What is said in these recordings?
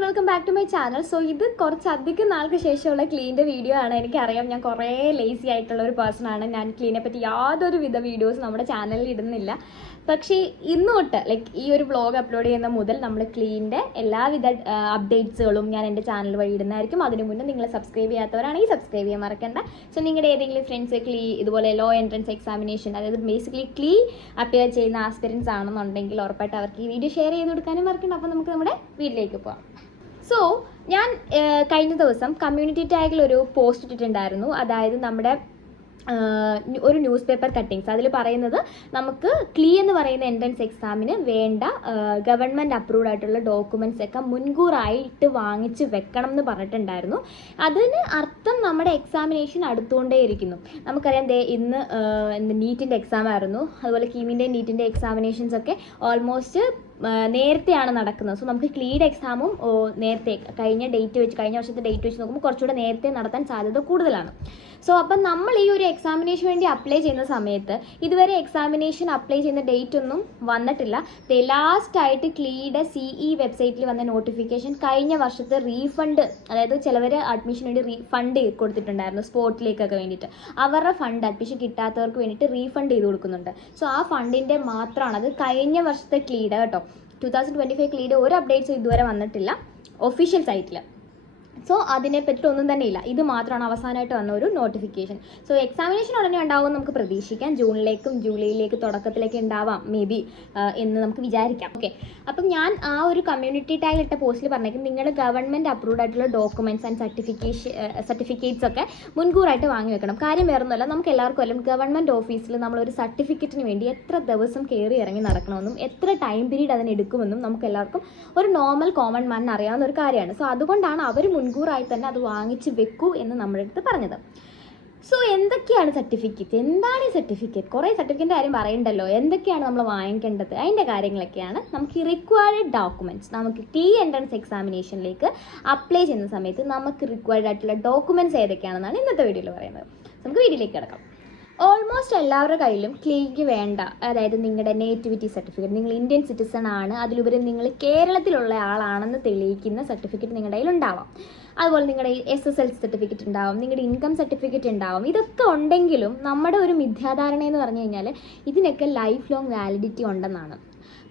And welcome back to my channel. So ഇത് കുറച്ചധികം നാൾക്ക് ശേഷമുള്ള ക്ലീൻ്റെ വീഡിയോ ആണ്. എനിക്കറിയാം, ഞാൻ കുറേ ലേസി ആയിട്ടുള്ള ഒരു പേഴ്സണാണ്. ഞാൻ ക്ലീനെ പറ്റി യാതൊരു വിധ വീഡിയോസ് നമ്മുടെ ചാനലിൽ ഇടുന്നില്ല. പക്ഷേ ഇന്ന് തൊട്ട് ഈ ഒരു വ്ളോഗ് അപ്ലോഡ് ചെയ്യുന്ന മുതൽ നമ്മൾ ക്ലീൻ്റെ എല്ലാവിധ അപ്ഡേറ്റ്സുകളും ഞാൻ എൻ്റെ ചാനൽ വഴി ഇടുന്നതായിരിക്കും. അതിനു മുന്നേ നിങ്ങൾ സബ്സ്ക്രൈബ് ചെയ്യാത്തവരാണെങ്കിൽ സബ്സ്ക്രൈബ് ചെയ്യാൻ മറക്കണ്ട. സോ നിങ്ങളുടെ ഏതെങ്കിലും ഫ്രണ്ട്സ് ഇതുപോലെ ലോ എൻട്രൻസ് എക്സാമിനേഷൻ, അതായത് ബേസിക്കലി അപ്പിയർ ചെയ്യുന്ന ആസ്പിരൻസ് ആണെന്നുണ്ടെങ്കിൽ ഉറപ്പായിട്ട് അവർക്ക് ഈ വീഡിയോ ഷെയർ ചെയ്ത് കൊടുക്കാനും മറക്കണ്ട. അപ്പോൾ നമുക്ക് നമ്മുടെ വീട്ടിലേക്ക് പോകാം. സോ ഞാൻ കഴിഞ്ഞ ദിവസം കമ്മ്യൂണിറ്റി ടാഗിൽ ഒരു പോസ്റ്റ് ഇട്ടിട്ടുണ്ടായിരുന്നു. അതായത് നമ്മുടെ ഒരു ന്യൂസ് പേപ്പർ കട്ടിങ്സ്. അതിൽ പറയുന്നത് നമുക്ക് എന്ന് പറയുന്ന എൻട്രൻസ് എക്സാമിന് വേണ്ട ഗവൺമെൻറ് അപ്രൂവ്ഡ് ആയിട്ടുള്ള ഡോക്യുമെൻറ്റ്സ് ഒക്കെ മുൻകൂറായിട്ട് വാങ്ങിച്ച് വെക്കണം എന്ന് പറഞ്ഞിട്ടുണ്ടായിരുന്നു. അതിന് അർത്ഥം നമ്മുടെ എക്സാമിനേഷൻ അടുത്തുകൊണ്ടേയിരിക്കുന്നു. നമുക്കറിയാം, ഇന്ന് നീറ്റിൻ്റെ എക്സാം ആയിരുന്നു. അതുപോലെ കീമിൻ്റെ നീറ്റിൻ്റെ എക്സാമിനേഷൻസ് ഒക്കെ ഓൾമോസ്റ്റ് നേരത്തെയാണ് നടക്കുന്നത്. സോ നമുക്ക് ക്ലീഡ് എക്സാമും നേരത്തെ കഴിഞ്ഞ വർഷത്തെ ഡേറ്റ് വെച്ച് നോക്കുമ്പോൾ കുറച്ചുകൂടെ നേരത്തെ നടത്താൻ സാധ്യത കൂടുതലാണ്. സോ അപ്പം നമ്മൾ ഈ ഒരു എക്സാമിനേഷൻ വേണ്ടി അപ്ലൈ ചെയ്യുന്ന സമയത്ത് ഇതുവരെ എക്സാമിനേഷൻ അപ്ലൈ ചെയ്യുന്ന ഡേറ്റ് ഒന്നും വന്നിട്ടില്ല. ലാസ്റ്റായിട്ട് ക്ലീഡ് CE വെബ്സൈറ്റിൽ വന്ന നോട്ടിഫിക്കേഷൻ കഴിഞ്ഞ വർഷത്തെ റീഫണ്ട്, അതായത് ചിലവർ അഡ്മിഷൻ വേണ്ടി ഫണ്ട് കൊടുത്തിട്ടുണ്ടായിരുന്നു സ്പോർട്ടിലേക്കൊക്കെ വേണ്ടിയിട്ട്. അവരുടെ ഫണ്ട് അഡ്മിഷൻ കിട്ടാത്തവർക്ക് വേണ്ടിയിട്ട് റീഫണ്ട് ചെയ്ത് കൊടുക്കുന്നുണ്ട്. സോ ആ ഫണ്ടിൻ്റെ മാത്രമാണ് അത്. കഴിഞ്ഞ വർഷത്തെ ക്ലീഡ് കേട്ടോ, 2025 ക്ലീഡ് ഒരു അപ്ഡേറ്റ്സും ഇതുവരെ വന്നിട്ടില്ല ഒഫീഷ്യൽ സൈറ്റിൽ. സോ അതിനെപ്പറ്റിയിട്ടൊന്നും തന്നെ ഇല്ല. ഇത് മാത്രമാണ് അവസാനമായിട്ട് വന്ന ഒരു നോട്ടിഫിക്കേഷൻ. സോ എക്സാമിനേഷൻ ഉടനെ ഉണ്ടാവും നമുക്ക് പ്രതീക്ഷിക്കാം. ജൂണിലേക്കും ജൂലൈയിലേക്ക് തുടക്കത്തിലേക്ക് ഉണ്ടാവാം മേ ബി എന്ന് നമുക്ക് വിചാരിക്കാം. ഓക്കെ, അപ്പം ഞാൻ ആ ഒരു കമ്മ്യൂണിറ്റി ടാഗ് ഇട്ട പോസ്റ്റിൽ പറഞ്ഞേക്കും, നിങ്ങളുടെ ഗവൺമെൻറ് അപ്രൂവ്ഡ് ആയിട്ടുള്ള ഡോക്യുമെൻറ്റ്സ് ആൻഡ് സർട്ടിഫിക്കറ്റ്സ് ഒക്കെ മുൻകൂറായിട്ട് വാങ്ങി വെക്കണം. കാര്യം വേറൊന്നുമല്ല, നമുക്ക് എല്ലാവർക്കും അല്ല, ഗവൺമെൻറ് ഓഫീസിൽ നമ്മളൊരു സർട്ടിഫിക്കറ്റിന് വേണ്ടി എത്ര ദിവസം കയറി ഇറങ്ങി നടക്കണമെന്നും എത്ര ടൈം പീരീഡ് അതിനെടുക്കുമെന്നും നമുക്ക് എല്ലാവർക്കും ഒരു നോർമൽ കോമൺ മാനിന് അറിയാവുന്ന ഒരു കാര്യമാണ്. സോ അതുകൊണ്ടാണ് അവർ മുൻകൂറായി തന്നെ അത് വാങ്ങിച്ച് വെക്കൂ എന്ന് നമ്മുടെ അടുത്ത് പറഞ്ഞത്. സോ എന്തൊക്കെയാണ് സർട്ടിഫിക്കറ്റ്, എന്താണ് ഈ സർട്ടിഫിക്കറ്റ്? കുറേ സർട്ടിഫിക്കറ്റിൻ്റെ കാര്യം പറയണ്ടല്ലോ. എന്തൊക്കെയാണ് നമ്മൾ വാങ്ങിക്കേണ്ടത്, അതിൻ്റെ കാര്യങ്ങളൊക്കെയാണ് നമുക്ക് ഈ റിക്വയർഡ് ഡോക്യുമെൻറ്റ്സ്. നമുക്ക് എൻട്രൻസ് എക്സാമിനേഷനിലേക്ക് അപ്ലൈ ചെയ്യുന്ന സമയത്ത് നമുക്ക് റിക്വയർഡ് ആയിട്ടുള്ള ഡോക്യുമെൻറ്റ്സ് ഏതൊക്കെയാണെന്നാണ് ഇന്നത്തെ വീഡിയോയിൽ പറയുന്നത്. നമുക്ക് വീഡിയോയിലേക്ക് കിടക്കാം. ഓൾമോസ്റ്റ് എല്ലാവരുടെ കയ്യിലും ക്ലീക്ക് വേണ്ട, അതായത് നിങ്ങളുടെ നേറ്റിവിറ്റി സർട്ടിഫിക്കറ്റ്, നിങ്ങൾ ഇന്ത്യൻ സിറ്റിസൺ ആണ്, അതിലുപരി നിങ്ങൾ കേരളത്തിലുള്ള ആളാണെന്ന് തെളിയിക്കുന്ന സർട്ടിഫിക്കറ്റ് നിങ്ങളുടെ കയ്യിൽ ഉണ്ടാവാം. അതുപോലെ നിങ്ങളുടെ SSLC സർട്ടിഫിക്കറ്റ് ഉണ്ടാവും, നിങ്ങളുടെ ഇൻകം സർട്ടിഫിക്കറ്റ് ഉണ്ടാവും. ഇതൊക്കെ ഉണ്ടെങ്കിലും നമ്മുടെ ഒരു മിഥ്യാധാരണ എന്ന് പറഞ്ഞു കഴിഞ്ഞാൽ ഇതിനൊക്കെ ലൈഫ് ലോങ് വാലിഡിറ്റി ഉണ്ടെന്നാണ്.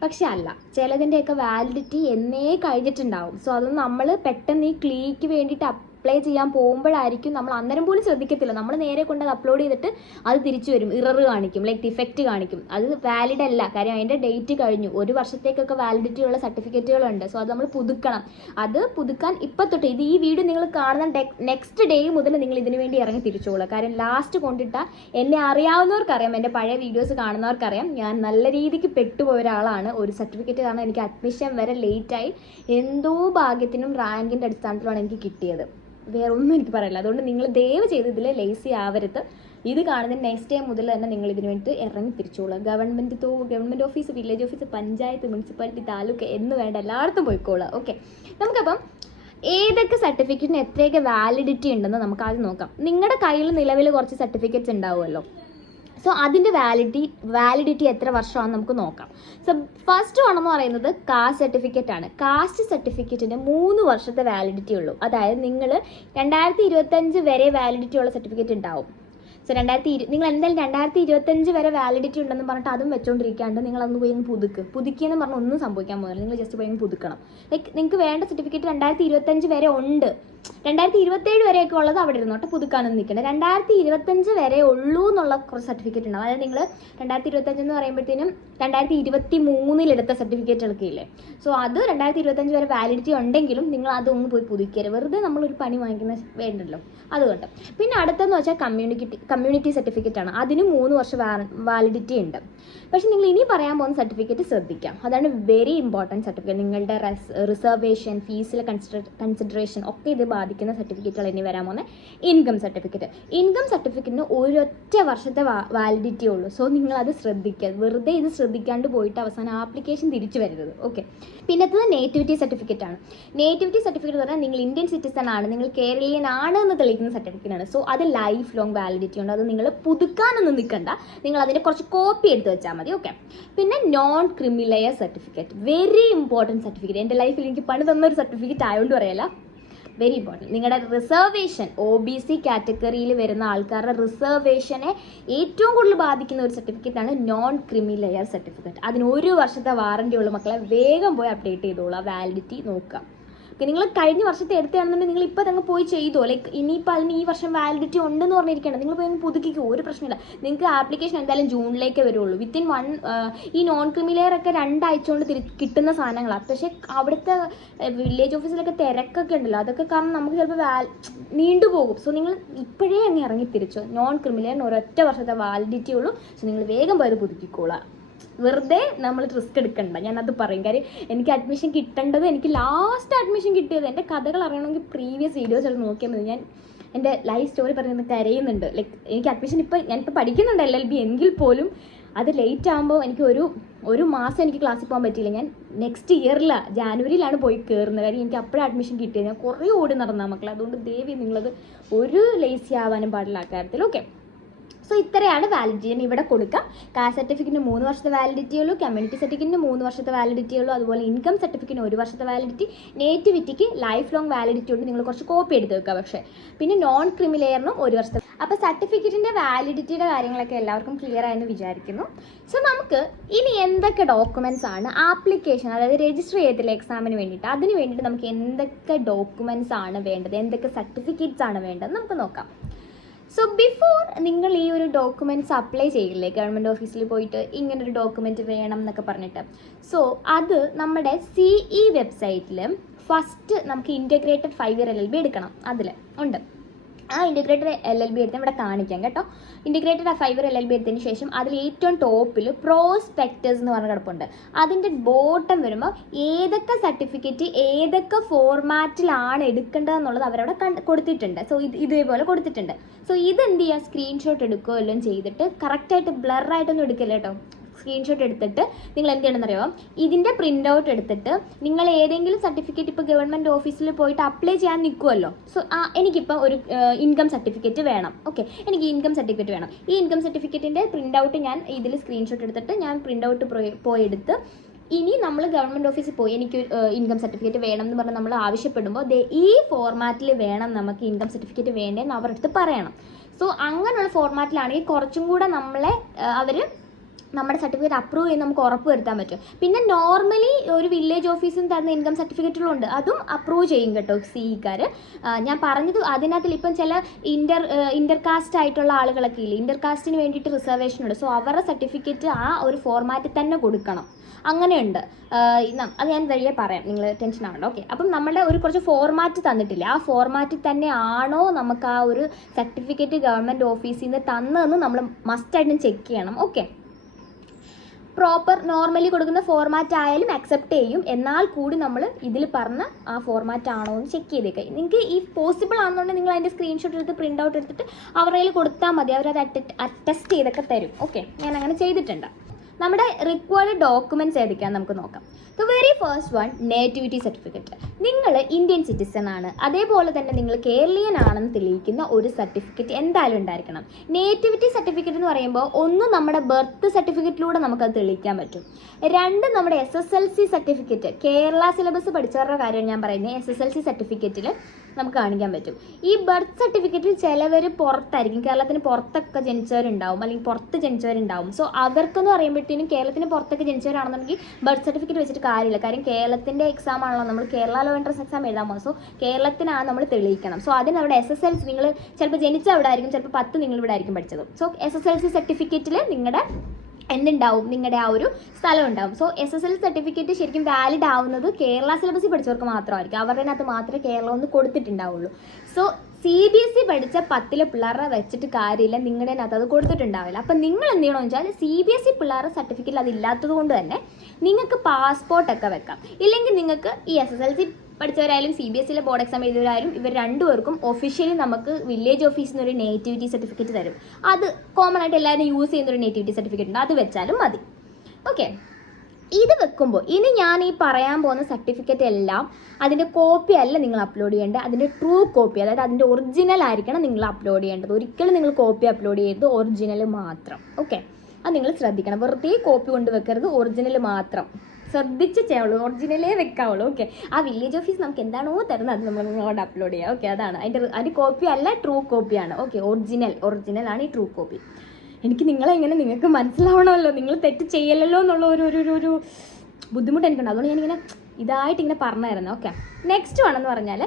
പക്ഷെ അല്ല, ചിലതിൻ്റെയൊക്കെ വാലിഡിറ്റി എന്നേ കഴിഞ്ഞിട്ടുണ്ടാവും. സോ അത് നമ്മൾ പെട്ടെന്ന് ഈ ക്ലീക്ക് വേണ്ടിയിട്ട് അപ്ലൈ ചെയ്യാൻ പോകുമ്പോഴായിരിക്കും നമ്മൾ അന്നേരം പോലും ശ്രദ്ധിക്കത്തില്ല. നമ്മൾ നേരെ കൊണ്ട് അത് അപ്ലോഡ് ചെയ്തിട്ട് അത് തിരിച്ചു വരും, ഇറർ കാണിക്കും, ഡിഫക്റ്റ് കാണിക്കും. അത് വാലിഡ് അല്ല, കാര്യം അതിൻ്റെ ഡേറ്റ് കഴിഞ്ഞു. ഒരു വർഷത്തേക്കൊക്കെ വാലിഡിറ്റി ഉള്ള സർട്ടിഫിക്കറ്റുകളുണ്ട്. സോ അത് നമ്മൾ പുതുക്കണം. അത് പുതുക്കാൻ ഇപ്പം തൊട്ട് ഈ വീഡിയോ നിങ്ങൾ കാണുന്ന നെക്സ്റ്റ് ഡേ മുതൽ നിങ്ങൾ ഇതിനു വേണ്ടി ഇറങ്ങി തിരിച്ചോളുക. കാര്യം ലാസ്റ്റ് കൊണ്ടിട്ട എന്നെ അറിയാവുന്നവർക്കറിയാം, എൻ്റെ പഴയ വീഡിയോസ് കാണുന്നവർക്കറിയാം, ഞാൻ നല്ല രീതിക്ക് പെട്ടുപോയ ഒരാളാണ്. ഒരു സർട്ടിഫിക്കറ്റ് കാരണം എനിക്ക് അഡ്മിഷൻ വരെ ലേറ്റായി. എന്തോ ഭാഗ്യത്തിനും റാങ്കിൻ്റെ അടിസ്ഥാനത്തിലാണ് എനിക്ക് കിട്ടിയത്. വേറെ ഒന്നും എനിക്ക് പറയില്ല. അതുകൊണ്ട് നിങ്ങൾ ദയവ് ചെയ്ത് ഇതിൽ ലേസി ആവരുത്. ഇത് കാണുന്ന നെക്സ്റ്റ് ഡേ മുതൽ തന്നെ നിങ്ങൾ ഇതിനു വേണ്ടി ഇറങ്ങി തിരിച്ചോളുക. Government office, village office, panchayat, municipality, taluk എന്ന് വേണ്ട എല്ലായിടത്തും പോയിക്കോളുക. ഓക്കെ, നമുക്കപ്പം ഏതൊക്കെ സർട്ടിഫിക്കറ്റിന് എത്രയൊക്കെ വാലിഡിറ്റി ഉണ്ടെന്ന് നമുക്ക് ആദ്യം നോക്കാം. നിങ്ങളുടെ കയ്യിൽ നിലവിൽ കുറച്ച് സർട്ടിഫിക്കറ്റ്സ് ഉണ്ടാവുമല്ലോ. സോ അതിൻ്റെ വാലിഡിറ്റി എത്ര വർഷമാണെന്ന് നമുക്ക് നോക്കാം. സോ ഫസ്റ്റ് വൺ എന്ന് പറയുന്നത് കാസ്റ്റ് സർട്ടിഫിക്കറ്റ് ആണ്. കാസ്റ്റ് സർട്ടിഫിക്കറ്റിന് 3 വർഷത്തെ വാലിഡിറ്റി ഉള്ളൂ. അതായത് നിങ്ങൾ 2025 വരെ വാലിഡിറ്റി ഉള്ള സർട്ടിഫിക്കറ്റ് ഉണ്ടാവും. സോ നിങ്ങൾ എന്തായാലും 2025 വരെ വാലിഡിറ്റി ഉണ്ടെന്ന് പറഞ്ഞിട്ട് അതും വെച്ചുകൊണ്ടിരിക്കാണ്ട് നിങ്ങൾ അന്ന് പോയി പുതുക്കിയെന്ന് പറഞ്ഞാൽ ഒന്നും സംഭവിക്കാൻ പോകുന്നില്ല. നിങ്ങൾ ജസ്റ്റ് പോയി പുതുക്കണം. നിങ്ങൾക്ക് വേണ്ട സർട്ടിഫിക്കറ്റ് 2025 വരെ ഉണ്ട്. 2027 വരെയൊക്കെ ഉള്ളത് അവിടെ ഇരുന്നോട്ടെ, പുതുക്കാനൊന്നും നിൽക്കണ്ട. 2025 വരെ ഉള്ളൂ എന്നുള്ള കുറച്ച് സർട്ടിഫിക്കറ്റ് ഉണ്ടാവും. അതായത് നിങ്ങൾ 2025 എന്ന് പറയുമ്പോഴത്തേനും 2023 എടുത്ത സർട്ടിഫിക്കറ്റുകളൊക്കെ ഇല്ലേ. സോ അത് 2025 വരെ വാലിഡിറ്റി ഉണ്ടെങ്കിലും നിങ്ങൾ അതൊന്നും പോയി പുതുക്കരുത്. വെറുതെ നമ്മളൊരു പണി വാങ്ങിക്കുന്ന വേണ്ടല്ലോ, അതുകൊണ്ട്. പിന്നെ അടുത്തെന്ന് വെച്ചാൽ കമ്മ്യൂണിറ്റി സർട്ടിഫിക്കറ്റ് ആണ്. അതിന് 3 വർഷം വാലിഡിറ്റി ഉണ്ട്. പക്ഷെ നിങ്ങൾ ഇനി പറയാൻ പോകുന്ന സർട്ടിഫിക്കറ്റ് ശ്രദ്ധിക്കാം. അതാണ് വെരി ഇമ്പോർട്ടൻറ്റ് സർട്ടിഫിക്കറ്റ്. നിങ്ങളുടെ റിസർവേഷൻ, ഫീസിലെ കൺസിഡറേഷൻ ഒക്കെ ഇത് ബാധിക്കുന്ന സർട്ടിഫിക്കറ്റുകൾ ഇനി വരാൻ പോകുന്ന ഇൻകം സർട്ടിഫിക്കറ്റിന് ഒരൊറ്റ വർഷത്തെ വാലിഡിറ്റി ഉള്ളൂ. സോ നിങ്ങളത് ശ്രദ്ധിക്കുക. വെറുതെ ഇത് ശ്രദ്ധിക്കാണ്ട് പോയിട്ട് അവസാനം ആപ്ലിക്കേഷൻ തിരിച്ചു വരരുത്. ഓക്കെ, പിന്നത്തത് നേറ്റിവിറ്റി സർട്ടിഫിക്കറ്റ് ആണ്. നേറ്റിവിറ്റി സർട്ടിഫിക്കറ്റ് എന്ന് പറഞ്ഞാൽ നിങ്ങൾ ഇന്ത്യൻ സിറ്റിസൺ ആണ്, നിങ്ങൾ കേരളീയൻ ആണ് എന്ന് തെളിയിക്കുന്ന സർട്ടിഫിക്കറ്റ് ആണ്. സോ അത് ലൈഫ് ലോങ് വാലിഡിറ്റി ഉണ്ട്. ഉണ്ട്. അത് നിങ്ങൾ പുതുക്കാനൊന്നും നിൽക്കണ്ട, നിങ്ങൾ അതിൻ്റെ കുറച്ച് കോപ്പി എടുത്ത് വെച്ചാൽ മതി. ഓക്കെ. പിന്നെ non creamy layer certificate, very important certificate. എൻ്റെ ലൈഫിൽ എനിക്ക് പണി തന്നൊരു സർട്ടിഫിക്കറ്റ് ആയതുകൊണ്ട് പറയല്ല, വെരി ഇമ്പോർട്ടൻറ്റ്. നിങ്ങളുടെ റിസർവേഷൻ, OBC കാറ്റഗറിയിൽ വരുന്ന ആൾക്കാരുടെ റിസർവേഷനെ ഏറ്റവും കൂടുതൽ ബാധിക്കുന്ന ഒരു സർട്ടിഫിക്കറ്റാണ് നോൺ ക്രിമി ലെയർ സർട്ടിഫിക്കറ്റ്. അതിന് 1 വർഷത്തെ വാറണ്ടി ഉള്ള മക്കളെ വേഗം പോയി അപ്ഡേറ്റ് ചെയ്തോളൂ, വാലിഡിറ്റി നോക്കുക. നിങ്ങൾ കഴിഞ്ഞ വർഷത്തെ എടുത്താണെന്നുണ്ടെങ്കിൽ നിങ്ങൾ ഇപ്പോൾ തന്നെ പോയി ചെയ്തോ. ലൈക്ക് ഇനിയിപ്പോൾ അതിന് ഈ വർഷം വാലിഡിറ്റി ഉണ്ടെന്ന് പറഞ്ഞിരിക്കണം, നിങ്ങൾ പോയി പുതുക്കിക്കോ, ഒരു പ്രശ്നമില്ല. നിങ്ങൾക്ക് ആപ്ലിക്കേഷൻ എന്തായാലും ജൂണിലേക്ക് വരുള്ളൂ. വിത്തിൻ ഈ നോൺ ക്രിമിലെയർ ഒക്കെ 2 ആഴ്ച കൊണ്ട് കിട്ടുന്ന സാധനങ്ങളാണ്. പക്ഷേ അവിടുത്തെ വില്ലേജ് ഓഫീസിലൊക്കെ തിരക്കൊക്കെ ഉണ്ടല്ലോ, അതൊക്കെ കാരണം നമുക്ക് ചിലപ്പോൾ നീണ്ടുപോകും. സോ നിങ്ങൾ ഇപ്പോഴേ അങ്ങ് ഇറങ്ങി തിരിച്ചോ. നോൺ ക്രിമിലെയറിന് 1 വർഷത്തെ വാലിഡിറ്റി ഉള്ളൂ. സോ നിങ്ങൾ വേഗം പോയത് പുതുക്കിക്കോളാം, വെറുതെ നമ്മൾ റിസ്ക് എടുക്കണ്ട. ഞാനത് പറയും. കാര്യം എനിക്ക് അഡ്മിഷൻ കിട്ടേണ്ടത്, എനിക്ക് ലാസ്റ്റ് അഡ്മിഷൻ കിട്ടിയത്, എൻ്റെ കഥകൾ അറിയണമെങ്കിൽ പ്രീവിയസ് വീഡിയോസ് എടുത്ത് നോക്കിയാൽ മതി. ഞാൻ എൻ്റെ ലൈഫ് സ്റ്റോറി പറഞ്ഞ് കരയുന്നുണ്ട്. ലൈക്ക് എനിക്ക് അഡ്മിഷൻ ഞാനിപ്പോൾ പഠിക്കുന്നുണ്ട് LLB, എങ്കിൽ പോലും അത് ലേറ്റ് ആകുമ്പോൾ എനിക്ക് ഒരു മാസം എനിക്ക് ക്ലാസ്സിൽ പോകാൻ പറ്റിയില്ല. ഞാൻ നെക്സ്റ്റ് ഇയറിലാണ്, ജാനുവരിയിലാണ് പോയി കയറുന്നത്. കാര്യം എനിക്ക് അപ്പോഴും അഡ്മിഷൻ കിട്ടിയത്. ഞാൻ കുറേ ഓടി നടന്നാൽ മക്കളെ. അതുകൊണ്ട് ദേവി നിങ്ങളത് ഒരു ലേസി ആവാനും പാടില്ല ആ കാര്യത്തിൽ. ഓക്കെ. സോ ഇത്രയാണ് വാലിഡിറ്റി. ഞാൻ ഇവിടെ കൊടുക്കാം. കാസ്റ്റ് സർട്ടിഫിക്കറ്റിന് 3 വർഷത്തെ വാലിഡിറ്റി ഉള്ളൂ, കമ്മ്യൂണിറ്റി സർട്ടിഫിക്കറ്റിന് 3 വർഷത്തെ വാലിഡിറ്റി ഉള്ളൂ, അതുപോലെ ഇൻകം സർട്ടിഫിക്കറ്റിന് 1 വർഷത്തെ വാലിഡിറ്റി, നേറ്റിവിറ്റിക്ക് ലൈഫ് ലോങ് വാലിഡിറ്റി ഉണ്ട്. നിങ്ങൾ കുറച്ച് കോപ്പി എടുത്ത് വെക്കുക. പക്ഷേ പിന്നെ നോൺ ക്രിമിലെയറിനും 1 വർഷത്തെ. അപ്പോൾ സർട്ടിഫിക്കറ്റിൻ്റെ വാലിഡിറ്റിയുടെ കാര്യങ്ങളൊക്കെ എല്ലാവർക്കും ക്ലിയർ ആയെന്ന് വിചാരിക്കുന്നു. സോ നമുക്ക് ഇനി എന്തൊക്കെ ഡോക്യുമെൻറ്റ്സ് ആണ് ആപ്ലിക്കേഷൻ, അതായത് രജിസ്റ്റർ ചെയ്തില്ല എക്സാമിന് വേണ്ടിയിട്ട്, അതിന് വേണ്ടിയിട്ട് നമുക്ക് എന്തൊക്കെ ഡോക്യുമെൻറ്റ്സ് ആണ് വേണ്ടത്, എന്തൊക്കെ സർട്ടിഫിക്കറ്റ്സ് ആണ് വേണ്ടത് നമുക്ക് നോക്കാം. സോ ബിഫോർ നിങ്ങൾ ഈ ഒരു ഡോക്യുമെൻറ്റ്സ് അപ്ലൈ ചെയ്യില്ലേ ഗവൺമെൻറ് ഓഫീസിൽ പോയിട്ട് ഇങ്ങനൊരു ഡോക്യുമെൻറ്റ് വേണം എന്നൊക്കെ പറഞ്ഞിട്ട്, സോ അത് നമ്മുടെ CE വെബ്സൈറ്റിൽ ഫസ്റ്റ് നമുക്ക് ഇൻറ്റഗ്രേറ്റഡ് 5 year LLB എടുക്കണം. അതിൽ ഉണ്ട്. ആ ഇൻറ്റഗ്രേറ്റഡ് LLB എടുത്ത് ഇവിടെ കാണിക്കാം കേട്ടോ. ഇൻറ്റഗ്രേറ്റഡ് 5 year LLB എടുത്തതിന് ശേഷം അതിൽ ഏറ്റവും ടോപ്പിൽ പ്രോസ്പെക്ടസ് എന്ന് പറഞ്ഞ കിടപ്പുണ്ട്. അതിൻ്റെ ബോട്ടം വരുമ്പോൾ ഏതൊക്കെ സർട്ടിഫിക്കറ്റ് ഏതൊക്കെ ഫോർമാറ്റിലാണ് എടുക്കേണ്ടതെന്നുള്ളത് അവരവിടെ കൊടുത്തിട്ടുണ്ട്. സോ ഇതേപോലെ കൊടുത്തിട്ടുണ്ട്. സോ ഇതെന്ത് ചെയ്യുക, സ്ക്രീൻഷോട്ട് എടുക്കുകയോ എല്ലാം ചെയ്തിട്ട് കറക്റ്റായിട്ട് ബ്ലറായിട്ടൊന്നും എടുക്കില്ല കേട്ടോ. സ്ക്രീൻഷോട്ട് എടുത്തിട്ട് നിങ്ങൾ എന്ത് ചെയ്യണമെന്നറിയോ, ഇതിൻ്റെ പ്രിൻ്റ് ഔട്ട് എടുത്തിട്ട് നിങ്ങൾ ഏതെങ്കിലും സർട്ടിഫിക്കറ്റ് ഇപ്പോൾ ഗവൺമെൻറ് ഓഫീസിൽ പോയിട്ട് അപ്ലൈ ചെയ്യാൻ നിൽക്കുമല്ലോ. സോ എനിക്കിപ്പോൾ ഒരു ഇൻകം സർട്ടിഫിക്കറ്റ് വേണം. ഓക്കെ, എനിക്ക് ഇൻകം സർട്ടിഫിക്കറ്റ് വേണം. ഈ ഇൻകം സർട്ടിഫിക്കറ്റിൻ്റെ പ്രിൻ്റ് ഔട്ട് ഞാൻ ഇതിൽ സ്ക്രീൻഷോട്ട് എടുത്തിട്ട് ഞാൻ പ്രിൻ്റ് ഔട്ട് പോയി എടുത്ത് ഇനി നമ്മൾ ഗവൺമെൻറ് ഓഫീസിൽ പോയി എനിക്ക് ഇൻകം സർട്ടിഫിക്കറ്റ് വേണം എന്ന് പറഞ്ഞ് നമ്മൾ ആവശ്യപ്പെടുമ്പോൾ ഈ ഫോർമാറ്റിൽ വേണം നമുക്ക് ഇൻകം സർട്ടിഫിക്കറ്റ് വേണ്ടതെന്ന് അവരുടെ അടുത്ത് പറയണം. സോ അങ്ങനെയുള്ള ഫോർമാറ്റിലാണെങ്കിൽ കുറച്ചും കൂടെ നമ്മളെ അവർ നമ്മുടെ സർട്ടിഫിക്കറ്റ് അപ്രൂവ് ചെയ്യുന്ന നമുക്ക് ഉറപ്പ് വരുത്താൻ പറ്റും. പിന്നെ നോർമലി ഒരു വില്ലേജ് ഓഫീസിൽ നിന്ന് തരുന്ന ഇൻകം സർട്ടിഫിക്കറ്റുകളുണ്ട്, അതും അപ്രൂവ് ചെയ്യും കേട്ടോ CEക്കാർ. ഞാൻ പറഞ്ഞത് അതിനകത്തിൽ ഇപ്പം ചില ഇൻ്റർകാസ്റ്റ് ആയിട്ടുള്ള ആളുകളൊക്കെ ഇല്ലേ, ഇൻ്റർകാസ്റ്റിന് വേണ്ടിയിട്ട് റിസർവേഷൻ ഉണ്ട്. സോ അവരുടെ സർട്ടിഫിക്കറ്റ് ആ ഒരു ഫോർമാറ്റിൽ തന്നെ കൊടുക്കണം. അങ്ങനെയുണ്ട്. അത് ഞാൻ വഴിയെ പറയാം, നിങ്ങൾ ടെൻഷൻ ആവണ്ട. ഓക്കെ. അപ്പം നമ്മുടെ കുറച്ച് ഫോർമാറ്റ് തന്നിട്ടില്ല, ആ ഫോർമാറ്റിൽ തന്നെ ആണോ നമുക്ക് ആ ഒരു സർട്ടിഫിക്കറ്റ് ഗവൺമെൻറ് ഓഫീസിൽ നിന്ന് തന്നതെന്ന് നമ്മൾ മസ്റ്റായിട്ടും ചെക്ക് ചെയ്യണം. ഓക്കെ. പ്രോപ്പർ നോർമലി കൊടുക്കുന്ന ഫോർമാറ്റ് ആയാലും അക്സെപ്റ്റ് ചെയ്യും, എന്നാൽ കൂടി നമ്മൾ ഇതിൽ പറഞ്ഞ ആ ഫോർമാറ്റ് ആണോ എന്ന് ചെക്ക് ചെയ്തേക്കാം. നിങ്ങൾക്ക് ഈ പോസിബിൾ ആണെന്നുണ്ടെങ്കിൽ നിങ്ങൾ അതിൻ്റെ സ്ക്രീൻഷോട്ട് എടുത്ത് പ്രിൻ്റ് ഔട്ട് എടുത്തിട്ട് അവരുടെ കയ്യിൽ കൊടുത്താൽ മതി, അവരത് അറ്റസ്റ്റ് ചെയ്തൊക്കെ തരും. ഓക്കെ, ഞാൻ അങ്ങനെ ചെയ്തിട്ടുണ്ട്. നമ്മുടെ റിക്വയർഡ് ഡോക്യുമെൻറ്റ്സ് ഏതൊക്കെയാണെന്ന് നമുക്ക് നോക്കാം. The very first one, nativity certificate. നിങ്ങൾ ഇന്ത്യൻ സിറ്റിസൺ ആണ്, അതേപോലെ തന്നെ നിങ്ങൾ കേരളീയൻ ആണെന്ന് തെളിയിക്കുന്ന ഒരു സർട്ടിഫിക്കറ്റ് എന്തായാലും ഉണ്ടായിരിക്കണം. നേറ്റിവിറ്റി സർട്ടിഫിക്കറ്റ് എന്ന് പറയുമ്പോൾ ഒന്ന് നമ്മുടെ ബർത്ത് സർട്ടിഫിക്കറ്റിലൂടെ നമുക്കത് തെളിയിക്കാൻ പറ്റും. 2 നമ്മുടെ SSLC സർട്ടിഫിക്കറ്റ്, കേരള സിലബസ് പഠിച്ചവരുടെ കാര്യമാണ് ഞാൻ പറയുന്നത്. SSLC സർട്ടിഫിക്കറ്റിൽ നമുക്ക് കാണിക്കാൻ പറ്റും. ഈ ബർത്ത് സർട്ടിഫിക്കറ്റിൽ ചിലവർ പുറത്തായിരിക്കും, കേരളത്തിന് പുറത്തൊക്കെ ജനിച്ചവരുണ്ടാവും, അല്ലെങ്കിൽ പുറത്ത് ജനിച്ചവരുണ്ടാവും. സോ അവർക്കെന്ന് പറയുമ്പോഴത്തേനും കേരളത്തിന് പുറത്തൊക്കെ ജനിച്ചവരാണെന്നുണ്ടെങ്കിൽ ബർത്ത് സർട്ടിഫിക്കറ്റ് വെച്ചിട്ട് കാര്യമില്ല. കാര്യം കേരളത്തിൻ്റെ എക്സാം ആണല്ലോ, നമ്മൾ കേരള ലോ എൻട്രൻസ് എക്സാം എഴുതാൻ പോകും. സോ കേരളത്തിനാണ് നമ്മൾ തെളിയിക്കണം. സോ അതിന് അവിടെ SSLC നിങ്ങൾ ചിലപ്പോൾ ജനിച്ച അവിടെ ആയിരിക്കും, ചിലപ്പോൾ 10 നിങ്ങൾ ഇവിടെ ആയിരിക്കും പഠിച്ചത്. സോ SSLC സർട്ടിഫിക്കറ്റിൽ നിങ്ങളുടെ എന്തുണ്ടാവും, നിങ്ങളുടെ ആ ഒരു സ്ഥലം ഉണ്ടാവും. സോ SSLC സർട്ടിഫിക്കറ്റ് ശരിക്കും വാലിഡ് ആവുന്നത് കേരള സിലബസിൽ പഠിച്ചവർക്ക് മാത്രമായിരിക്കും, അവരുടെ അകത്ത് മാത്രമേ കേരളം ഒന്ന് കൊടുത്തിട്ടുണ്ടാവുള്ളൂ. സോ CBSE പഠിച്ച 10 പിള്ളേരെ വെച്ചിട്ട് കാര്യമില്ല, നിങ്ങളുടെ അകത്ത് അത് കൊടുത്തിട്ടുണ്ടാവില്ല. അപ്പം നിങ്ങൾ എന്ത് ചെയ്യണമെന്ന് വെച്ചാൽ CBSE പിള്ളേരുടെ സർട്ടിഫിക്കറ്റ് അതില്ലാത്തത് കൊണ്ട് തന്നെ നിങ്ങൾക്ക് പാസ്പോർട്ടൊക്കെ വെക്കാം. ഇല്ലെങ്കിൽ നിങ്ങൾക്ക് ഈ SSLC പഠിച്ചവരായാലും CBSEയിലെ ബോർഡ് എക്സാം എഴുതിയവരായാലും ഇവർ 2 പേർക്കും ഒഫീഷ്യലി നമുക്ക് വില്ലേജ് ഓഫീസിൽ നിന്ന് ഒരു നേറ്റിവിറ്റി സർട്ടിഫിക്കറ്റ് തരും. അത് കോമൺ ആയിട്ട് എല്ലാവരും യൂസ് ചെയ്യുന്ന ഒരു നേറ്റിവിറ്റി സർട്ടിഫിക്കറ്റ് ഉണ്ട്, അത് വെച്ചാലും മതി. ഓക്കെ. ഇത് വെക്കുമ്പോൾ ഇനി ഞാൻ ഈ പറയാൻ പോകുന്ന സർട്ടിഫിക്കറ്റ് എല്ലാം അതിൻ്റെ കോപ്പി അല്ല നിങ്ങൾ അപ്ലോഡ് ചെയ്യേണ്ടത്, അതിൻ്റെ ട്രൂ കോപ്പി, അതായത് അതിൻ്റെ ഒറിജിനൽ ആയിരിക്കണം നിങ്ങൾ അപ്ലോഡ് ചെയ്യേണ്ടത്. ഒരിക്കലും നിങ്ങൾ കോപ്പി അപ്ലോഡ് ചെയ്യരുത്, ഒറിജിനൽ മാത്രം. ഓക്കെ, അത് നിങ്ങൾ ശ്രദ്ധിക്കണം. വെറുതെ കോപ്പി കൊണ്ട് വെക്കരുത്, ഒറിജിനൽ മാത്രം ശ്രദ്ധിച്ച് ചെയ്യുള്ളൂ, ഒറിജിനലേ വെക്കാവുള്ളൂ. ഓക്കെ, ആ വില്ലേജ് ഓഫീസ് നമുക്ക് എന്താണോ തരുന്നത് അത് നമ്മൾ നിങ്ങളോട് അപ്ലോഡ് ചെയ്യുക. ഓക്കെ, അതാണ് അതിൻ്റെ കോപ്പി അല്ല, ട്രൂ കോപ്പിയാണ്. ഓക്കെ, ഒറിജിനലാണ് ഈ ട്രൂ കോപ്പി. എനിക്ക് നിങ്ങളെങ്ങനെ നിങ്ങൾക്ക് മനസ്സിലാവണമല്ലോ, നിങ്ങൾ തെറ്റ് ചെയ്യലല്ലോ എന്നുള്ള ഒരു ബുദ്ധിമുട്ട് എനിക്കുണ്ട്. അതുകൊണ്ട് ഞാനിങ്ങനെ ഇതായിട്ട് ഇങ്ങനെ പറഞ്ഞായിരുന്നു. ഓക്കെ, നെക്സ്റ്റ് വേണമെന്ന് പറഞ്ഞാൽ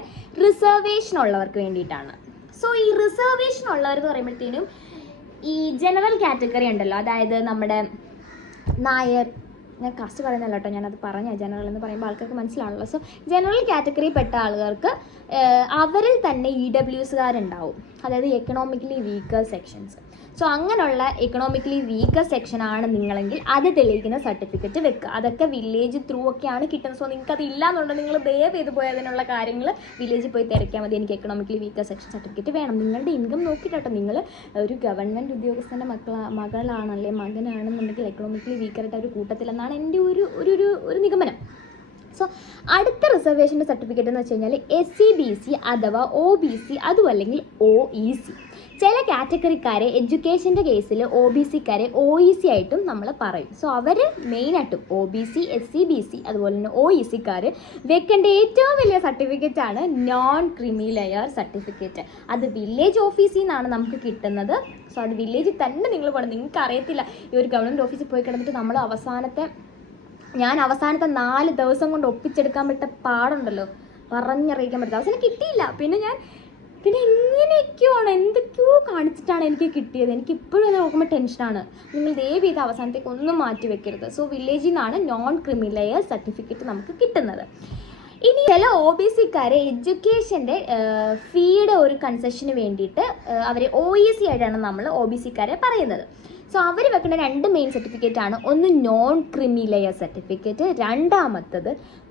റിസർവേഷൻ ഉള്ളവർക്ക് വേണ്ടിയിട്ടാണ്. സോ ഈ റിസർവേഷൻ ഉള്ളവർക്ക് പറയുമ്പോഴത്തേനും ഈ ജനറൽ കാറ്റഗറി ഉണ്ടല്ലോ, അതായത് നമ്മുടെ നായർ, ഞാൻ കാസ്റ്റ് പറയുന്നല്ലോ കേട്ടോ, ഞാനത് പറഞ്ഞ ജനറൽ എന്ന് പറയുമ്പോൾ ആൾക്കാർക്ക് മനസ്സിലാണല്ലോ. സോ ജനറൽ കാറ്റഗറി പെട്ട ആളുകൾക്ക് അവരിൽ തന്നെ EWSകാരുണ്ടാവും, അതായത് എക്കണോമിക്കലി വീക്കർ സെക്ഷൻസ്. സോ അങ്ങനെയുള്ള എക്കണോമിക്കലി വീക്കർ സെക്ഷൻ ആണ് നിങ്ങളെങ്കിൽ അത് തെളിയിക്കുന്ന സർട്ടിഫിക്കറ്റ് വെക്കുക. അതൊക്കെ വില്ലേജ് ത്രൂ ഒക്കെയാണ് കിട്ടുന്നത്. സോ നിങ്ങൾക്ക് അത് ഇല്ലാന്നുണ്ടെങ്കിൽ നിങ്ങൾ ദയവ് ചെയ്ത് പോയി അതിനുള്ള കാര്യങ്ങൾ വില്ലേജിൽ പോയി തിരക്കിയാൽ മതി. എനിക്ക് എക്കണോമിക്കലി വീക്കർ സെക്ഷൻ സർട്ടിഫിക്കറ്റ് വേണം. നിങ്ങളുടെ ഇൻകം നോക്കിയിട്ടോ, നിങ്ങൾ ഒരു ഗവൺമെൻറ് ഉദ്യോഗസ്ഥൻ്റെ മകളാണല്ലേ മകനാണെന്നുണ്ടെങ്കിൽ എക്കണോമിക്കലി വീക്കറായിട്ട് ഒരു കൂട്ടത്തിലെന്നാണ് എൻ്റെ ഒരു നിഗമനം. സോ അടുത്ത റിസർവേഷൻ്റെ സർട്ടിഫിക്കറ്റ് എന്ന് വെച്ച് കഴിഞ്ഞാൽ SC/BC അഥവാ OBC, അതും അല്ലെങ്കിൽ OEC. ചില കാറ്റഗറിക്കാരെ എഡ്യൂക്കേഷൻ്റെ കേസിൽ OBCക്കാരെ OEC ആയിട്ടും നമ്മൾ പറയും. സോ അവർ മെയിനായിട്ടും OBC, SC/BC അതുപോലെ തന്നെ OECക്കാർ വെക്കേണ്ട ഏറ്റവും വലിയ സർട്ടിഫിക്കറ്റാണ് നോൺ ക്രീമി ലെയർ സർട്ടിഫിക്കറ്റ്. അത് വില്ലേജ് ഓഫീസിൽ നിന്നാണ് നമുക്ക് കിട്ടുന്നത്. സോ അത് വില്ലേജിൽ തന്നെ നിങ്ങൾ പോകണം. നിങ്ങൾക്ക് അറിയത്തില്ല, ഈ ഒരു ഗവൺമെൻറ് ഓഫീസിൽ പോയി കിടന്നിട്ട് നമ്മൾ അവസാനത്തെ 4 ദിവസം കൊണ്ട് ഒപ്പിച്ചെടുക്കാൻ പറ്റ പാടുണ്ടല്ലോ, പറഞ്ഞറിയിക്കാൻ പറ്റില്ല. അവസാനം കിട്ടിയില്ല. പിന്നെ എങ്ങനെയൊക്കെയാണ് എന്തൊക്കെയോ കാണിച്ചിട്ടാണ് എനിക്ക് കിട്ടിയത്. എനിക്ക് ഇപ്പോഴും അത് നോക്കുമ്പോൾ ടെൻഷനാണ്. നിങ്ങൾ ദയവ് ചെയ്ത് അവസാനത്തേക്ക് ഒന്നും മാറ്റി വെക്കരുത്. സോ വില്ലേജിൽ നിന്നാണ് നോൺ ക്രീമി ലെയർ സർട്ടിഫിക്കറ്റ് നമുക്ക് കിട്ടുന്നത്. ഇനി ചില OBCക്കാരെ എഡ്യൂക്കേഷൻ്റെ ഫീയുടെ ഒരു കൺസെഷന് വേണ്ടിയിട്ട് അവർ OEC ആയിട്ടാണ് നമ്മൾ OBCക്കാരെ പറയുന്നത്. സോ അവർ വെക്കുന്ന 2 മെയിൻ സർട്ടിഫിക്കറ്റാണ്. ഒന്ന് നോൺ ക്രീമി ലെയർ സർട്ടിഫിക്കറ്റ്, രണ്ടാമത്തത്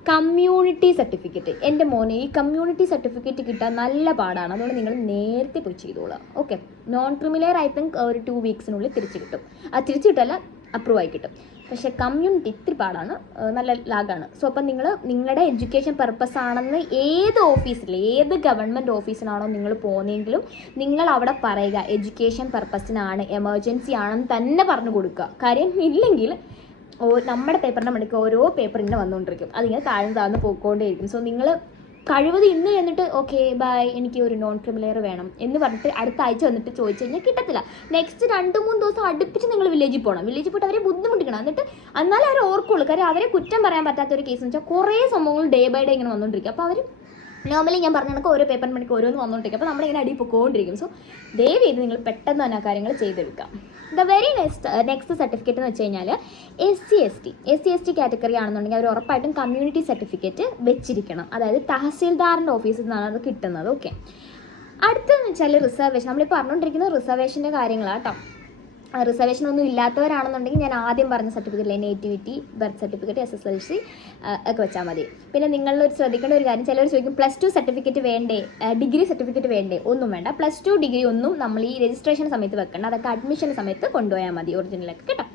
കമ്മ്യൂണിറ്റി സർട്ടിഫിക്കറ്റ്. എൻ്റെ മോനെ ഈ കമ്മ്യൂണിറ്റി സർട്ടിഫിക്കറ്റ് കിട്ടാൻ നല്ല പാടാണ്, അതുകൊണ്ട് നിങ്ങൾ നേരത്തെ പോയി ചെയ്തോളാം. Okay, non creamy layer I think ഒരു 2 വീക്സിനുള്ളിൽ തിരിച്ചു കിട്ടും. തിരിച്ചു കിട്ടല്ല, അപ്രൂവ് ആയി കിട്ടും. പക്ഷേ കമ്മ്യൂണിറ്റി ഇത്തിരി പാടാണ്, നല്ല ലാഗാണ്. സോ അപ്പം നിങ്ങളുടെ എഡ്യൂക്കേഷൻ പർപ്പസ് ആണെന്ന് ഏത് ഗവൺമെൻറ് ഓഫീസിനാണോ നിങ്ങൾ പോകുന്നതെങ്കിലും നിങ്ങൾ അവിടെ പറയുക എഡ്യൂക്കേഷൻ പർപ്പസിനാണ്, എമർജൻസി ആണെന്ന് തന്നെ പറഞ്ഞു കൊടുക്കുക. കാര്യം ഇല്ലെങ്കിൽ നമ്മുടെ പേപ്പറിൻ്റെ മണിക്ക് ഓരോ പേപ്പർ ഇങ്ങനെ വന്നുകൊണ്ടിരിക്കും, അതിങ്ങനെ താഴ്ന്ന് പോയിക്കൊണ്ടേയിരിക്കും. സോ നിങ്ങൾ കഴിവത് ഇന്ന് എന്നിട്ട് ഓക്കെ ബൈ എനിക്ക് ഒരു നോൺ ക്രീമി ലെയർ വേണം എന്ന് പറഞ്ഞിട്ട് അടുത്ത ആഴ്ച വന്നിട്ട് ചോദിച്ചു കഴിഞ്ഞാൽ കിട്ടത്തില്ല. നെക്സ്റ്റ് 2-3 ദിവസം അടുപ്പിച്ച് നിങ്ങൾ വില്ലേജിൽ പോകണം. വില്ലേജിൽ പോയിട്ട് അവരെ ബുദ്ധിമുട്ടിക്കണം. എന്നിട്ട് എന്നാലും അവർ ഓർക്കുള്ളൂ. കാര്യം അവരെ കുറ്റം പറയാൻ പറ്റാത്തൊരു കേസ് എന്ന് വെച്ചാൽ കുറേ സംഭവങ്ങൾ ഡേ ബൈ ഡേ ഇങ്ങനെ വന്നുകൊണ്ടിരിക്കും. അപ്പോൾ അവർ നോർമലി ഞാൻ പറഞ്ഞ കണക്ക് ഓരോ പേപ്പർ മണിക്ക് ഓരോന്ന് വന്നുകൊണ്ടിരിക്കും. അപ്പോൾ നമ്മളിങ്ങനെ അടിയിൽ പൊക്കോണ്ടിരിക്കും. സോ ദയവ് ചെയ്ത് നിങ്ങൾ പെട്ടെന്ന് തന്നെ ആ കാര്യങ്ങൾ ചെയ്തെടുക്കാം. ദ വെരി നെക്സ്റ്റ് സർട്ടിഫിക്കറ്റ് എന്ന് വെച്ച് കഴിഞ്ഞാൽ SC/ST കാറ്റഗറി ആണെന്നുണ്ടെങ്കിൽ അവർ ഉറപ്പായിട്ടും കമ്മ്യൂണിറ്റി സർട്ടിഫിക്കറ്റ് വെച്ചിരിക്കണം. അതായത് തഹസീൽദാറിൻ്റെ ഓഫീസിൽ നിന്നാണ് അത് കിട്ടുന്നത്. ഓക്കെ, അടുത്തതെന്ന് വെച്ചാൽ റിസർവേഷൻ. നമ്മളിപ്പോൾ പറഞ്ഞുകൊണ്ടിരിക്കുന്നത് റിസർവേഷൻ്റെ കാര്യങ്ങളാണ് കേട്ടോ. റിസർവേഷൻ ഒന്നും ഇല്ലാത്തവരാണെന്നുണ്ടെങ്കിൽ ഞാൻ ആദ്യം പറഞ്ഞ സർട്ടിഫിക്കറ്റിലെ നേറ്റിവിറ്റി, ബർത്ത് സർട്ടിഫിക്കറ്റ്, SSLC ഒക്കെ വെച്ചാൽ മതി. പിന്നെ നിങ്ങൾ ശ്രദ്ധിക്കേണ്ട ഒരു കാര്യം, ചിലർ ചോദിക്കും +2 സർട്ടിഫിക്കറ്റ് വേണ്ടേ, ഡിഗ്രി സർട്ടിഫിക്കറ്റ് വേണ്ടേ? ഒന്നും വേണ്ട. +2 ഡിഗ്രി ഒന്നും നമ്മൾ ഈ രജിസ്ട്രേഷൻ സമയത്ത് വെക്കണം. അതൊക്കെ അഡ്മിഷൻ സമയത്ത് കൊണ്ടുപോയാൽ മതി. ഒറിജിനലൊക്കെ കേട്ടോ,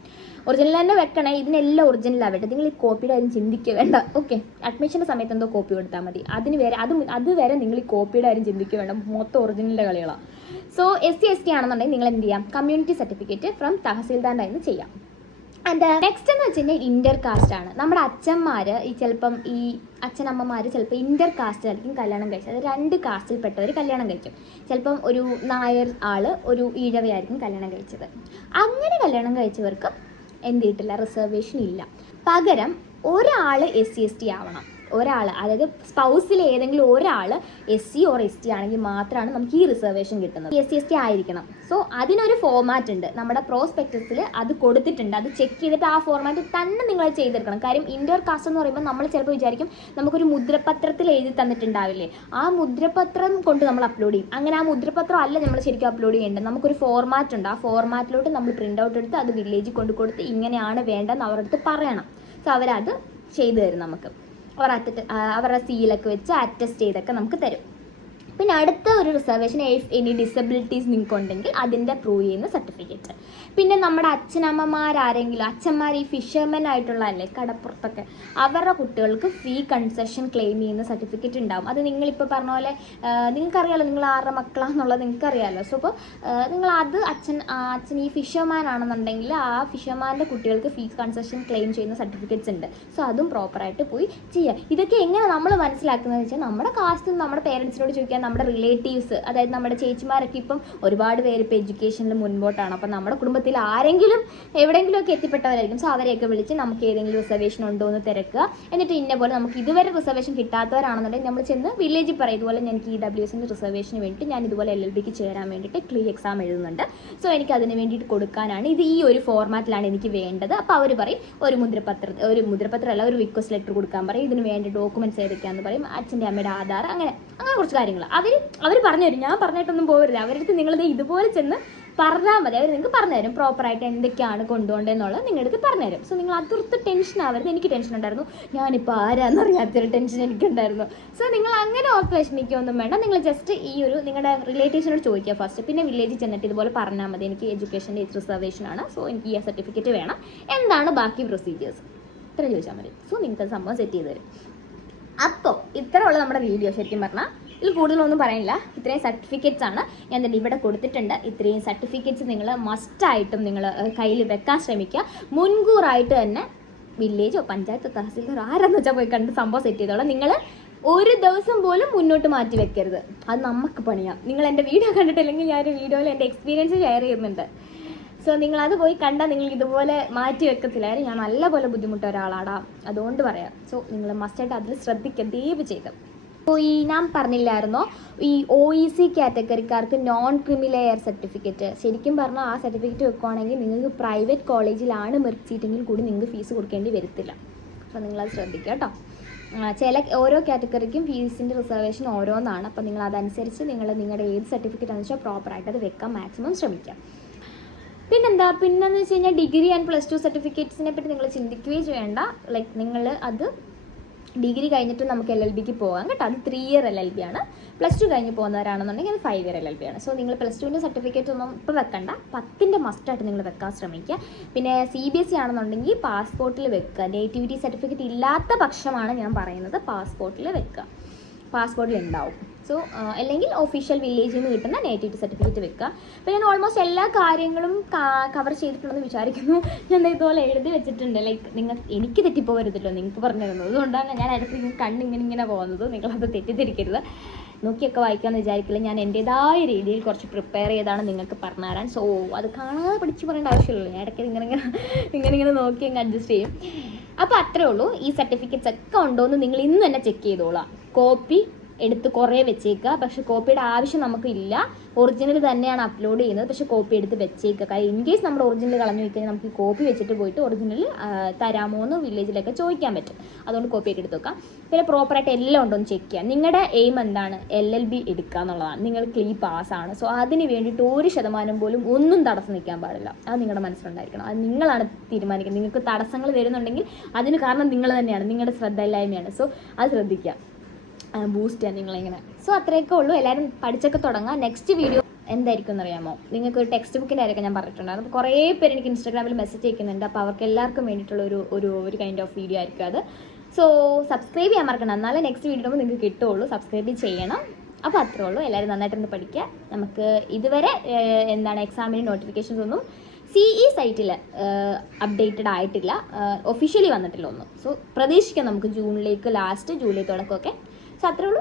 ഒറിജിനൽ തന്നെ വെക്കണേ. ഇതിനെല്ലാം ഒറിജിനലാവട്ടെ. നിങ്ങൾ ഈ കോപ്പിയുടെ കാര്യം ചിന്തിക്കുക വേണ്ട. ഓക്കെ, അഡ്മിഷൻ്റെ സമയത്ത് എന്തോ കോപ്പി കൊടുത്താൽ മതി. അതുവരെ നിങ്ങൾ ഈ കോപ്പിയുടെ കാര്യം ചിന്തിക്കുക വേണ്ട. മൊത്തം ഒറിജിനലിൻ്റെ കളികളാണ്. സോ SC/ST ആണെന്നുണ്ടെങ്കിൽ നിങ്ങൾ എന്ത് ചെയ്യാം, കമ്മ്യൂണിറ്റി സർട്ടിഫിക്കറ്റ് ഫ്രം തഹസീൽദാറിൻ്റെ നിന്ന് ചെയ്യാം. ആൻഡ് നെക്സ്റ്റ് എന്ന് വെച്ച് കഴിഞ്ഞാൽ ഇൻ്റർ കാസ്റ്റ് ആണ്. നമ്മുടെ അച്ഛന്മാർ ഈ അച്ഛനമ്മമാർ ചിലപ്പോൾ ഇൻ്റർ കാസ്റ്റ് ആയിരിക്കും കല്യാണം കഴിച്ചത്. അത് 2 കാസ്റ്റിൽപ്പെട്ടവർ കല്യാണം കഴിക്കും. ചിലപ്പം ഒരു നായർ ഒരു ഈഴവയായിരിക്കും കല്യാണം കഴിച്ചത്. അങ്ങനെ കല്യാണം കഴിച്ചവർക്ക് എന്ത് കിട്ടില്ല, റിസർവേഷൻ ഇല്ല. പകരം ഒരാൾ SC/ST ആവണം. അതായത് സ്പൗസിൽ ഏതെങ്കിലും ഒരാൾ SC or ST ആണെങ്കിൽ മാത്രമാണ് നമുക്ക് ഈ റിസർവേഷൻ കിട്ടുന്നത്. SC/ST ആയിരിക്കണം. സോ അതിനൊരു ഫോർമാറ്റ് ഉണ്ട്, നമ്മുടെ പ്രോസ്പെക്ടസിൽ അത് കൊടുത്തിട്ടുണ്ട്. അത് ചെക്ക് ചെയ്തിട്ട് ആ ഫോർമാറ്റ് തന്നെ നിങ്ങൾ ചെയ്തെടുക്കണം. കാര്യം ഇൻ്റർ കാസ്റ്റ് എന്ന് പറയുമ്പോൾ നമ്മൾ ചിലപ്പോൾ വിചാരിക്കും നമുക്കൊരു മുദ്രപത്രത്തിൽ എഴുതി തന്നിട്ടുണ്ടാവില്ലേ, ആ മുദ്രപത്രം കൊണ്ട് നമ്മൾ അപ്ലോഡ് ചെയ്യും. അങ്ങനെ ആ മുദ്രപത്രം അല്ല നമ്മൾ ശരിക്കും അപ്ലോഡ് ചെയ്യേണ്ടത്. നമുക്കൊരു ഫോർമാറ്റ് ഉണ്ട്. ആ ഫോർമാറ്റിലോട്ട് നമ്മൾ പ്രിൻ്റ് ഔട്ട് എടുത്ത് അത് വില്ലേജിൽ കൊടുത്ത് ഇങ്ങനെയാണ് വേണ്ടതെന്ന് അവരുടെ അടുത്ത് പറയണം. സോ അവരത് ചെയ്തു തരും നമുക്ക്. അവരുടെ സീലൊക്കെ വെച്ച് അറ്റസ്റ്റ് ചെയ്തൊക്കെ നമുക്ക് തരും. പിന്നെ അടുത്ത ഒരു റിസർവേഷൻ ഇഫ് എനി ഡിസബിലിറ്റീസ് നിങ്ങൾക്ക് ഉണ്ടെങ്കിൽ അതിൻ്റെ പ്രൂവ് ചെയ്യുന്ന സർട്ടിഫിക്കറ്റ്. പിന്നെ നമ്മുടെ അച്ഛനമ്മമാരാരെങ്കിലും അച്ഛന്മാർ ഈ ഫിഷർമെൻ ആയിട്ടുള്ള അല്ലേ കടപ്പുറത്തൊക്കെ അവരുടെ കുട്ടികൾക്ക് ഫീ കൺസെഷൻ ക്ലെയിം ചെയ്യുന്ന സർട്ടിഫിക്കറ്റ് ഉണ്ടാവും. അത് നിങ്ങളിപ്പോൾ പറഞ്ഞ പോലെ നിങ്ങൾക്കറിയാമല്ലോ നിങ്ങൾ ആരുടെ മക്കളാണെന്നുള്ളത് നിങ്ങൾക്കറിയാമല്ലോ. സോ അപ്പോൾ നിങ്ങൾ അത് അച്ഛൻ ഈ ഫിഷർമാൻ ആണെന്നുണ്ടെങ്കിൽ ആ ഫിഷർമാൻ്റെ കുട്ടികൾക്ക് ഫീ കൺസെഷൻ ക്ലെയിം ചെയ്യുന്ന സർട്ടിഫിക്കറ്റ്സ് ഉണ്ട്. സോ അതും പ്രോപ്പറായിട്ട് പോയി ചെയ്യുക. ഇതൊക്കെ എങ്ങനെ നമ്മൾ മനസ്സിലാക്കുന്നതെന്ന് വെച്ചാൽ നമ്മുടെ കാസ്റ്റ് നമ്മുടെ പേരൻസിനോട് ചോദിക്കാൻ, നമ്മുടെ റിലേറ്റീവ്സ് അതായത് നമ്മുടെ ചേച്ചിമാരൊക്കെ ഇപ്പം ഒരുപാട് പേര് ഇപ്പോൾ എഡ്യൂക്കേഷനിൽ മുൻപോട്ടാണ്. അപ്പം നമ്മുടെ കുടുംബത്തിൽ ആരെങ്കിലും എവിടെയെങ്കിലുമൊക്കെ എത്തിപ്പെട്ടവരായിരിക്കും. സോ അവരെയൊക്കെ വിളിച്ച് നമുക്ക് ഏതെങ്കിലും റിസർവേഷൻ ഉണ്ടോ എന്ന് തിരക്കുക. എന്നിട്ട് ഇന്ന പോലെ നമുക്ക് ഇതുവരെ റിസർവേഷൻ കിട്ടാത്തവരാണെന്നുണ്ടെങ്കിൽ നമ്മൾ ചെന്ന് വില്ലേജിൽ പറയും ഇതുപോലെ എനിക്ക് ഈ WSൻ്റെ റിസർവേഷന് വേണ്ടിയിട്ട് ഞാൻ ഇതുപോലെ LLBക്ക് ചേരാൻ വേണ്ടിയിട്ട് ക്ലീ എക്സാം എഴുതുന്നുണ്ട്. സോ എനിക്ക് അതിന് വേണ്ടിയിട്ട് കൊടുക്കാനാണ് ഇത് ഈ ഒരു ഫോർമാറ്റിലാണ് എനിക്ക് വേണ്ടത്. അപ്പോൾ അവർ പറയും ഒരു മുദ്രപത്രമല്ല ഒരു റിക്വസ്റ്റ് ലെറ്റർ കൊടുക്കാൻ പറയും. ഇതിന് വേണ്ട ഡോക്യുമെൻറ്റ്സ് ഏതൊക്കെയാണെന്ന് പറയും. അച്ഛൻ്റെ അമ്മയുടെ ആധാർ അങ്ങനെ കുറച്ച് കാര്യങ്ങൾ അവർ പറഞ്ഞുതരും. ഞാൻ പറഞ്ഞിട്ടൊന്നും പോകരുത്. അവരുടെ അടുത്ത് നിങ്ങളിത് ഇതുപോലെ ചെന്ന് പറഞ്ഞാൽ മതി. അവർ നിങ്ങൾക്ക് പറഞ്ഞുതരും പ്രോപ്പറായിട്ട് എന്തൊക്കെയാണ് കൊണ്ടുപോകേണ്ടതെന്നുള്ളത് നിങ്ങളുടെ പറഞ്ഞുതരും. സോ നിങ്ങൾ അതിർത്ത് ടെൻഷൻ ആവരുത്. എനിക്ക് ടെൻഷൻ ഉണ്ടായിരുന്നു, ഞാനിപ്പോൾ ആരാന്നറിയാത്തൊരു ടെൻഷൻ എനിക്കുണ്ടായിരുന്നു. സോ നിങ്ങൾ അങ്ങനെ ഓർത്ത് വിഷമിക്കുകയൊന്നും വേണ്ട. നിങ്ങൾ ജസ്റ്റ് ഈ ഒരു നിങ്ങളുടെ റിലേറ്റീവ്സിനോട് ചോദിക്കുക ഫസ്റ്റ്. പിന്നെ വില്ലേജിൽ ചെന്നിട്ട് ഇതുപോലെ പറഞ്ഞാൽ മതി എനിക്ക് എഡ്യൂക്കേഷൻ്റെ റിസർവേഷനാണ്, സോ എനിക്ക് ഈ സർട്ടിഫിക്കറ്റ് വേണം, എന്താണ് ബാക്കി പ്രൊസീജിയേഴ്സ് ഇത്ര ചോദിച്ചാൽ മതി. സോ നിങ്ങൾക്ക് സംഭവം സെറ്റ് ചെയ്ത് തരും. അപ്പോൾ ഇത്ര ഉള്ള നമ്മുടെ വീഡിയോ. ശരിക്കും പറഞ്ഞാൽ ഇതിൽ കൂടുതലൊന്നും പറയാനില്ല. ഇത്രയും സർട്ടിഫിക്കറ്റ്സ് ആണ് ഞാൻ തന്നെ ഇവിടെ കൊടുത്തിട്ടുണ്ട്. ഇത്രയും സർട്ടിഫിക്കറ്റ്സ് നിങ്ങൾ മസ്റ്റായിട്ടും നിങ്ങൾ കയ്യിൽ വെക്കാൻ ശ്രമിക്കുക. മുൻകൂറായിട്ട് തന്നെ വില്ലേജോ പഞ്ചായത്തോ തഹസിൽദാരോ ആരാന്ന് വെച്ചാൽ പോയി കണ്ട് സംഭവം സെറ്റ് ചെയ്തോളാം. നിങ്ങൾ ഒരു ദിവസം പോലും മുന്നോട്ട് മാറ്റി വെക്കരുത്. അത് നമുക്ക് പണിയാം. നിങ്ങൾ എൻ്റെ വീഡിയോ കണ്ടിട്ടില്ലെങ്കിൽ ഞാൻ വീഡിയോയിൽ എൻ്റെ എക്സ്പീരിയൻസ് ഷെയർ ചെയ്യുന്നുണ്ട്. സോ നിങ്ങളത് പോയി കണ്ടാൽ നിങ്ങൾ ഇതുപോലെ മാറ്റി വെക്കത്തില്ല. ഞാൻ നല്ലപോലെ ബുദ്ധിമുട്ട ഒരാളാടാ, അതുകൊണ്ട് പറയാം. സോ നിങ്ങൾ മസ്റ്റായിട്ട് അതിൽ ശ്രദ്ധിക്കുക ദയവ് ചെയ്ത്. അപ്പോൾ ഞാൻ പറഞ്ഞില്ലായിരുന്നോ ഈ OEC കാറ്റഗറിക്കാർക്ക് നോൺ ക്രിമിലെയർ സർട്ടിഫിക്കറ്റ്. ശരിക്കും പറഞ്ഞാൽ ആ സർട്ടിഫിക്കറ്റ് വെക്കുകയാണെങ്കിൽ നിങ്ങൾക്ക് പ്രൈവറ്റ് കോളേജിലാണ് മെറിറ്റ് സീറ്റെങ്കിൽ കൂടി നിങ്ങൾക്ക് ഫീസ് കൊടുക്കേണ്ടി വരത്തില്ല. അപ്പോൾ നിങ്ങളത് ശ്രദ്ധിക്കുക കേട്ടോ. ഓരോ കാറ്റഗറിക്കും ഫീസിൻ്റെ റിസർവേഷൻ ഓരോന്നാണ്. അപ്പോൾ നിങ്ങൾ അതനുസരിച്ച് നിങ്ങളുടെ ഏത് സർട്ടിഫിക്കറ്റ് ആണെന്ന് വെച്ചാൽ പ്രോപ്പറായിട്ട് അത് വെക്കാൻ മാക്സിമം ശ്രമിക്കാം. പിന്നെന്ന് വെച്ച് കഴിഞ്ഞാൽ ഡിഗ്രി ആൻഡ് +2 സർട്ടിഫിക്കറ്റ്സിനെ പറ്റി നിങ്ങൾ ചിന്തിക്കുകയും ചെയ്യേണ്ട. ലൈക്ക് നിങ്ങൾ അത് ഡിഗ്രി കഴിഞ്ഞിട്ട് നമുക്ക് LLBക്ക് പോകാം കേട്ടോ. അത് 3 ഇയർ LLB ആണ്. +2 കഴിഞ്ഞ് പോകുന്നവരാണെന്നുണ്ടെങ്കിൽ അത് 5 ഇയർ LLB ആണ്. സോ നിങ്ങൾ +2ൻ്റെ സർട്ടിഫിക്കറ്റ് ഒന്നും ഇപ്പോൾ വെക്കണ്ട. 10ൻ്റെ മസ്റ്റായിട്ട് നിങ്ങൾ വെക്കാൻ ശ്രമിക്കുക. പിന്നെ CBSE ആണെന്നുണ്ടെങ്കിൽ പാസ്പോർട്ടിൽ വെക്കുക. നേറ്റിവിറ്റി സർട്ടിഫിക്കറ്റ് ഇല്ലാത്ത പക്ഷമാണ് ഞാൻ പറയുന്നത് പാസ്പോർട്ടിൽ വെക്കുക. പാസ്പോർട്ടിൽ ഉണ്ടാവും. സോ അല്ലെങ്കിൽ ഒഫീഷ്യൽ വില്ലേജിൽ നിന്ന് കിട്ടുന്ന നേറ്റിവിറ്റി സർട്ടിഫിക്കറ്റ് വെക്കുക. അപ്പോൾ ഞാൻ ഓൾമോസ്റ്റ് എല്ലാ കാര്യങ്ങളും കവർ ചെയ്തിട്ടുണ്ടെന്ന് വിചാരിക്കുന്നു. ഞാൻ ഇതുപോലെ എഴുതി വെച്ചിട്ടുണ്ട്. ലൈക്ക് എനിക്ക് തെറ്റിപ്പോകരുതല്ലോ, നിങ്ങൾക്ക് പറഞ്ഞു തരുന്നത്. അതുകൊണ്ടാണ് ഞാൻ ഇടയ്ക്ക് കണ്ണിങ്ങനെ പോകുന്നത്. നിങ്ങളത് തെറ്റിദ്ധരിക്കരുത്. നോക്കിയൊക്കെ വായിക്കാമെന്ന് വിചാരിക്കില്ല. ഞാൻ എൻ്റേതായ രീതിയിൽ കുറച്ച് പ്രിപ്പയർ ചെയ്താണ് നിങ്ങൾക്ക് പറഞ്ഞു തരാൻ. സോ അത് കാണാതെ പഠിച്ച് പറയേണ്ട ആവശ്യമില്ലല്ലോ. ഞാൻ ഇടയ്ക്ക് ഇങ്ങനെ നോക്കി അങ്ങ് അഡ്ജസ്റ്റ് ചെയ്യും. അപ്പോൾ അത്രേ ഉള്ളൂ. ഈ സർട്ടിഫിക്കറ്റ്സ് ഒക്കെ ഉണ്ടോ എന്ന് നിങ്ങൾ ഇന്ന് തന്നെ ചെക്ക് ചെയ്തോളാം. കോപ്പി എടുത്ത് കുറേ വെച്ചേക്കുക. പക്ഷേ കോപ്പിയുടെ ആവശ്യം നമുക്കില്ല. ഒറിജിനൽ തന്നെയാണ് അപ്ലോഡ് ചെയ്യുന്നത്. പക്ഷേ കോപ്പി എടുത്ത് വെച്ചേക്കുക. കാര്യം ഇൻ കേസ് നമ്മുടെ ഒറിജിനൽ കളഞ്ഞു വയ്ക്കാൻ നമുക്ക് ഈ കോപ്പി വെച്ചിട്ട് പോയിട്ട് ഒറിജിനൽ തരാമോ എന്ന് വില്ലേജിലൊക്കെ ചോദിക്കാൻ പറ്റും. അതുകൊണ്ട് കോപ്പി ഒക്കെ എടുത്ത് വെക്കാം. പിന്നെ പ്രോപ്പറായിട്ട് എല്ലാം ഉണ്ടോ എന്ന് ചെക്ക് ചെയ്യാം. നിങ്ങളുടെ എയിം എന്താണ്? LLB എടുക്കുക എന്നുള്ളതാണ്. നിങ്ങൾ ക്ലീ പാസ്സാണ്. സോ അതിന് വേണ്ടിയിട്ട് 1% പോലും ഒന്നും തടസ്സം നിൽക്കാൻ പാടില്ല. അത് നിങ്ങളുടെ മനസ്സിലുണ്ടായിരിക്കണം. അത് നിങ്ങളാണ് തീരുമാനിക്കുന്നത്. നിങ്ങൾക്ക് തടസ്സങ്ങൾ വരുന്നുണ്ടെങ്കിൽ അതിന് കാരണം നിങ്ങൾ തന്നെയാണ്, നിങ്ങളുടെ ശ്രദ്ധയില്ലായ്മയാണ്. സോ അത് ശ്രദ്ധിക്കുക. ബൂസ്റ്റ് ചെയ്യാൻ നിങ്ങളിങ്ങനെ. സോ അത്രയൊക്കെ ഉള്ളൂ. എല്ലാവരും പഠിച്ചൊക്കെ തുടങ്ങാം. നെക്സ്റ്റ് വീഡിയോ എന്തായിരിക്കും എന്നറിയാമോ? നിങ്ങൾക്ക് ഒരു ടെക്സ്റ്റ് ബുക്കിൻ്റെ കാര്യമൊക്കെ ഞാൻ പറഞ്ഞിട്ടുണ്ടായിരുന്നു. അപ്പോൾ കുറേ പേര് എനിക്ക് ഇൻസ്റ്റാഗ്രാമിൽ മെസ്സേജ് അയക്കുന്നുണ്ട്. അപ്പോൾ അവർക്ക് എല്ലാവർക്കും വേണ്ടിയിട്ടുള്ള ഒരു കൈൻഡ് ഓഫ് വീഡിയോ ആയിരിക്കും അത്. സോ സബ്സ്ക്രൈബ് ചെയ്യാൻ മറക്കണം. എന്നാലേ നെക്സ്റ്റ് വീഡിയോ നിങ്ങൾക്ക് കിട്ടുള്ളൂ. സബ്സ്ക്രൈബ് ചെയ്യണം. അപ്പോൾ അത്രേ ഉള്ളൂ. എല്ലാവരും നന്നായിട്ടൊന്ന് പഠിക്കുക. നമുക്ക് ഇതുവരെ എക്സാമിന് നോട്ടിഫിക്കേഷൻസ് ഒന്നും CE സൈറ്റിൽ അപ്ഡേറ്റഡ് ആയിട്ടില്ല. ഒഫീഷ്യലി വന്നിട്ടില്ല ഒന്നും. സോ പ്രതീക്ഷിക്കാം നമുക്ക് ജൂണിലേക്ക് ലാസ്റ്റ്, ജൂലൈ തുടക്കമൊക്കെ. സോ അത്രേ ഉള്ളൂ.